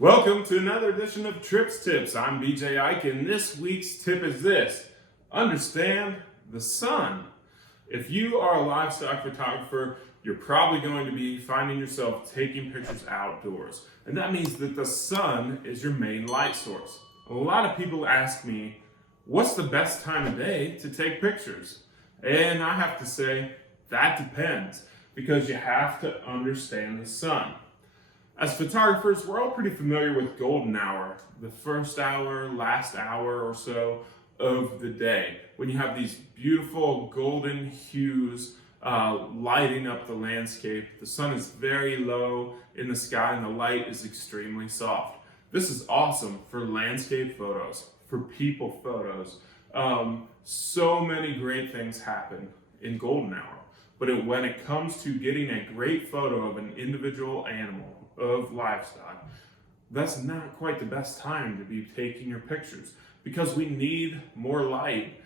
Welcome to another edition of Trips Tips. I'm BJ Ike, and this week's tip is this: understand the sun. If you are a livestock photographer, you're probably going to be finding yourself taking pictures outdoors. And that means that the sun is your main light source. A lot of people ask me, what's the best time of day to take pictures? And I have to say, that depends, because you have to understand the sun. As photographers, we're all pretty familiar with golden hour, the first hour, last hour or so of the day, when you have these beautiful golden hues lighting up the landscape. The sun is very low in the sky and the light is extremely soft. This is awesome for landscape photos, for people photos. So many great things happen in golden hour. But when it comes to getting a great photo of an individual animal, of livestock, that's not quite the best time to be taking your pictures, because we need more light,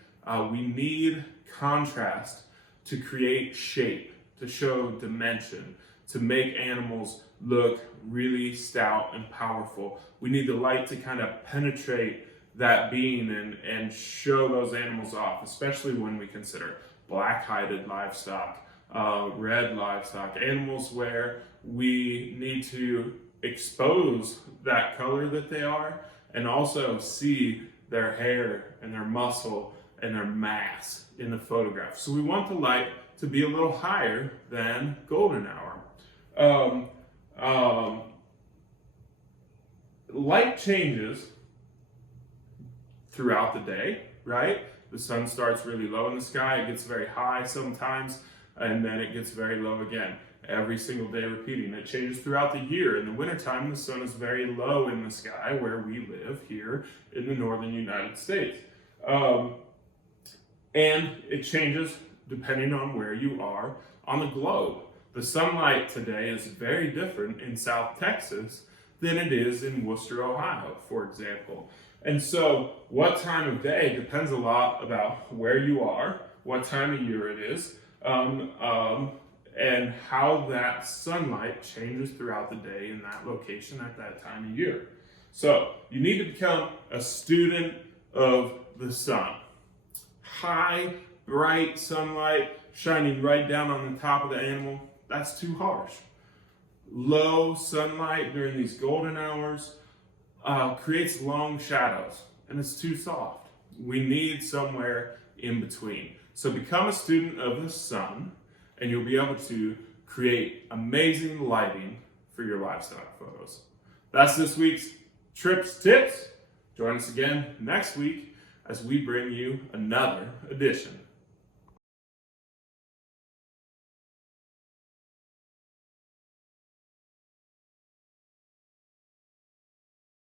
we need contrast to create shape, to show dimension, to make animals look really stout and powerful. We need the light to kind of penetrate that being and show those animals off, especially when we consider black-hided livestock, red livestock, animals where we need to expose that color that they are and also see their hair and their muscle and their mass in the photograph. So we want the light to be a little higher than golden hour. Light changes throughout the day, right? The sun starts really low in the sky, it gets very high sometimes, and then it gets very low again. Every single day repeating. It changes throughout the year. In the wintertime, the sun is very low in the sky where we live here in the northern United States. And it changes depending on where you are on the globe. The sunlight today is very different in South Texas than it is in Worcester, Ohio, for example. And so what time of day depends a lot about where you are, what time of year it is, and how that sunlight changes throughout the day in that location at that time of year. So you need to become a student of the sun. High, bright sunlight shining right down on the top of the animal, that's too harsh. Low sunlight during these golden hours creates long shadows, and it's too soft. We need somewhere in between. So become a student of the sun, and you'll be able to create amazing lighting for your livestock photos. That's this week's Trips Tips. Join us again next week as we bring you another edition.